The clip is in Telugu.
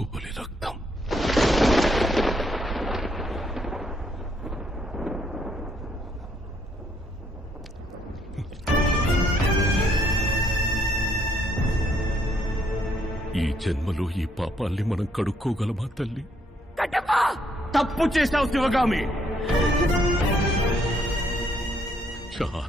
బాహుబలి రక్తం. ఈ జన్మలో ఈ పాపాల్ని మనం కడుక్కోగలమా తల్లి? తప్పు చేశావు శివగామి. చాలా